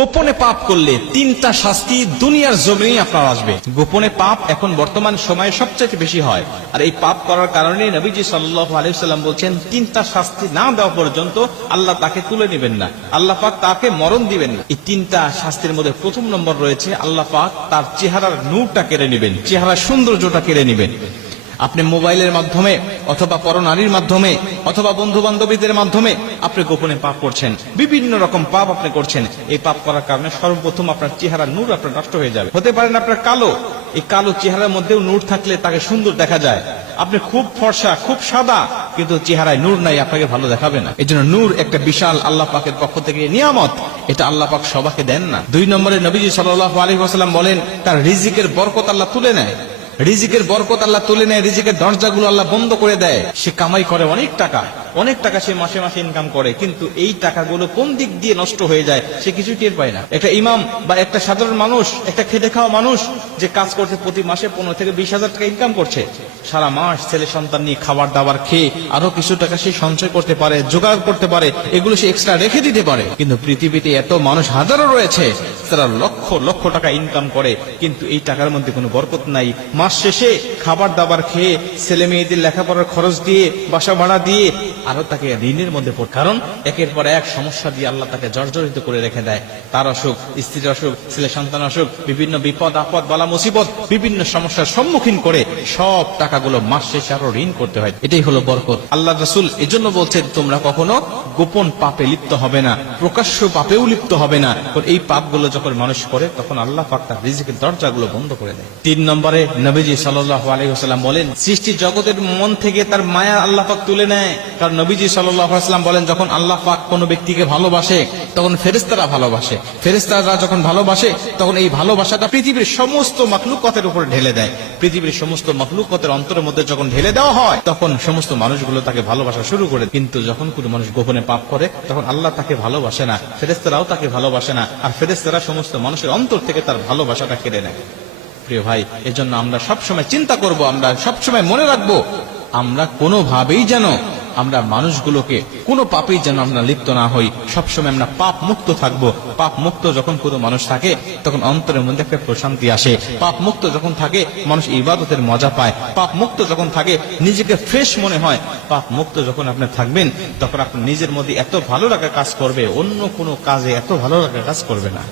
গোপনে পাপ করলে তিনটা শাস্তি দুনিয়ার জমিনেই আপনার আসবে। গোপনে পাপ এখন বর্তমান সময়ে সবচেয়ে বেশি হয়, আর এই পাপ করার কারণে নবীজি সাল্লাল্লাহু আলাইহি ওয়াসাল্লাম বলছেন তিনটা শাস্তি না দেওয়া পর্যন্ত আল্লাহ তাকে তুলে নেবেন না, আল্লাহ পাক তাকে মরণ দিবেন না। এই তিনটা শাস্তির মধ্যে প্রথম নম্বর রয়েছে আল্লাহ পাক তার চেহারার নূরটা কেড়ে নেবেন, চেহারার সৌন্দর্যটা কেড়ে নেবেন। আপনি মোবাইলের মাধ্যমে অথবা পরনারীর মাধ্যমে অথবা বন্ধু বান্ধবীদের মাধ্যমে আপনি গোপনে পাপ করছেন, বিভিন্ন রকম পাপ আপনি করছেন। এই পাপ করার কারণে সর্বপ্রথম আপনার চেহারার নূর আপনার নষ্ট হয়ে যাবে। হতে পারেন আপনার কালো, এই কালো চেহারার মধ্যেও নূর থাকলে তাকে সুন্দর দেখা যায়। আপনি খুব ফর্সা, খুব সাদা, কিন্তু চেহারায় নূর নাই, আপনাকে ভালো দেখাবে না। এই জন্য নূর একটা বিশাল আল্লাহ পাকের পক্ষ থেকে নিয়ামত, এটা আল্লাহ পাক সবাইকে দেন না। দুই নম্বরে নবীজি সাল্লাল্লাহু আলাইহি ওয়াসাল্লাম বলেন তার রিজিকের বরকত আল্লাহ তুলে নেয়, রিজিকের বরকত আল্লাহ তুলে নেয়, রিজিকের দরজাগুলো আল্লাহ বন্ধ করে দেয়। সে কামাই করে অনেক টাকা, অনেক টাকা সে মাসে মাসে ইনকাম করে, কিন্তু এই টাকাগুলো কোন দিক দিয়ে নষ্ট হয়ে যায় সে কিছু টের পায় না। একটা ইমাম বা একটা সাধারণ মানুষ, একটা খেটে খাওয়া মানুষ যে কাজ করতে প্রতি মাসে 15 থেকে 20,000 টাকা ইনকাম করছে, সারা মাস ছেলে সন্তান নিয়ে খাবার দাবার খেয়ে আরো কিছু টাকা সে সঞ্চয় করতে পারে, জোগাড় করতে পারে, এগুলো সে এক্সট্রা রেখে দিতে পারে। কিন্তু পৃথিবীতে এত মানুষ হাজারো রয়েছে তারা লক্ষ লক্ষ টাকা ইনকাম করে, কিন্তু এই টাকার মধ্যে কোনো বরকত নাই। মাস শেষে খাবার দাবার খেয়ে ছেলে মেয়েদের লেখাপড়ার খরচ দিয়ে, বাসা ভাড়া দিয়ে আরো তাকে ঋণের মধ্যে পড়ে। কারণ একের পর এক সমস্যা দিয়ে আল্লাহ তাকে জর্জরিত করে রেখে দেয়। তার অসুখ, স্ত্রীর অসুখ, ছেলে সন্তান অসুখ, বিভিন্ন বিপদ আপদ বালা মুসিবত, বিভিন্ন সমস্যার সম্মুখীন করে সব টাকাগুলো মাস শেষে আরো ঋণ করতে হয়। এটাই হলো বরকত। আল্লাহ রাসূল এজন্য বলছেন তোমরা কখনো গোপন পাপে লিপ্ত হবে না, প্রকাশ্য পাপেও লিপ্ত হবে না। এই পাপগুলো যখন মানুষ করে তখন আল্লাহ পাক তার রিজিকের দরজাগুলো বন্ধ করে দেয়। 3 নম্বরে নবীজি সাল্লাল্লাহু আলাইহি ওয়াসাল্লাম বলেন সৃষ্টি জগতের মন থেকে তার মায়া আল্লাহ পাক তুলে নেয়। কারণ নবীজি সাল্লাল্লাহু আলাইহি ওয়াসাল্লাম বলেন যখন আল্লাহ পাক কোনো ব্যক্তিকে ভালোবাসে তখন ফেরেশতারা ভালোবাসে, ফেরেশতারা যখন ভালোবাসে তখন এই ভালোবাসাটা পৃথিবীর সমস্ত মাখলুকাতের উপর ঢেলে দেয়। পৃথিবীর সমস্ত মাখলুকাতের অন্তরের মধ্যে যখন ঢেলে দেওয়া হয় তখন সমস্ত মানুষগুলো তাকে ভালোবাসা শুরু করে। কিন্তু যখন কোনো মানুষ গোপনে পাপ করে তখন আল্লাহ তাকে ভালোবাসে না, ফেরেশতারাও তাকে ভালোবাসে না, আর ফেরেশতারা সমস্ত মানুষের অন্তর থেকে তার ভালোবাসাটা কেড়ে নেয়। প্রিয় ভাই, এজন্য আমরা সবসময় চিন্তা করব, আমরা সবসময় মনে রাখবো আমরা কোনোভাবেই যেন আমরা মানুষগুলোকে কোনো পাপেই যেন আমরা লিপ্ত না হই। সবসময় আমরা পাপ মুক্ত থাকবো। পাপ মুক্ত যখন কোনো মানুষ থাকে তখন অন্তরের মধ্যে একটা প্রশান্তি আসে। পাপ মুক্ত যখন থাকে মানুষ ইবাদতের মজা পায়। পাপ মুক্ত যখন থাকে নিজেকে ফ্রেশ মনে হয়। পাপ মুক্ত যখন আপনি থাকবেন তখন আপনার নিজের মধ্যে এত ভালো লাগা কাজ করবে, অন্য কোনো কাজে এত ভালো লাগা কাজ করবে না।